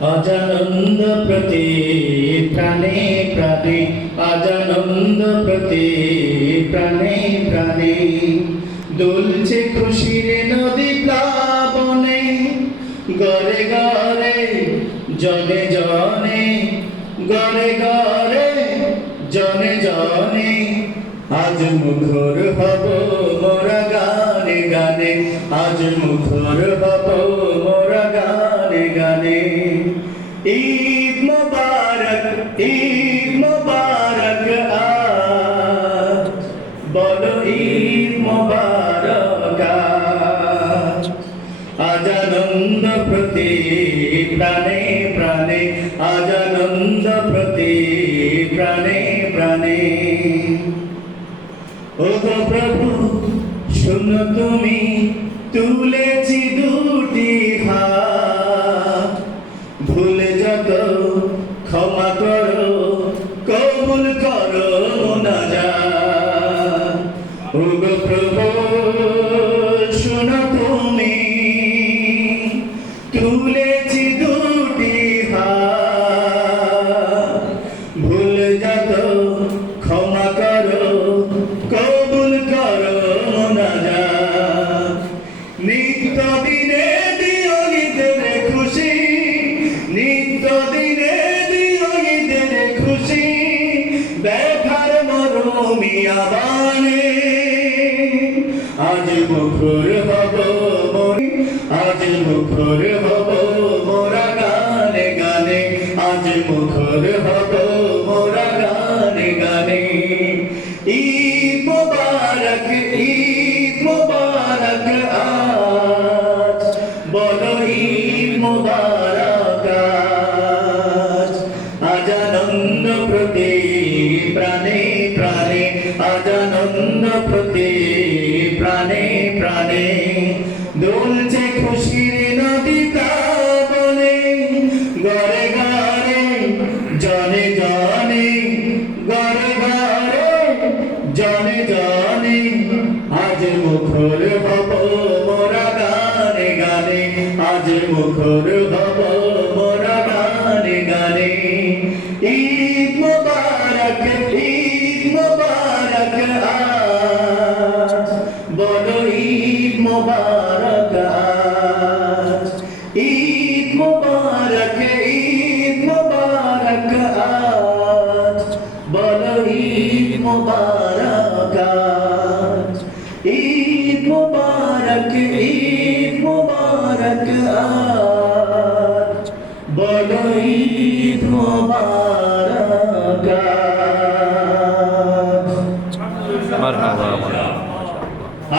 অজানন্দ প্রতি প্রাণে প্রাণে অজানন্দ প্রতি প্রাণে প্রাণে। দুলছে খুশির নদী প্লাবনে গরে গরে জনে জনে গরে গরে জনে জনে। আজ মুখর হব মোরা গানে গানে, আজ মুখর হব মোরা গানে গানে। ঈদ মোবারক ঈদ মোবারক আজ। বলো ঈদ মোবারক আজ। আজানন্দ প্রতি প্রাণে প্রাণে আজানন্দ প্রতি প্রাণে প্রাণে। ও প্রভু, শুনো তুমি, তুলেছি দুটি হাত। cara. আবানে আজ মুখর হব আজ মুখর হব মোরা গানে গানে। আজ মুখর হব মোরা গানে গানে। ঈদ মোবারক ঈদ মোবারক আজ। বলো ঈদ মোবারক আজ। আজানন্দ প্রতি প্রাণে প্রাণে আজানন্দ প্রতি প্রাণে প্রাণে দুলছে খুশির নদী বলে গরে গরে জনে জনে গরে গরে জনে জনে, আজ মুখর হব মোরা গানে গানে, আজ মুখর হব ঈদ মোবারক আজ ঈদ মোবারক ঈদ মোবারক আজ বলো ঈদ মোবারক আজ ঈদ মোবারক ঈদ মোবারক আজ বলো ঈদ মোবারক। আজ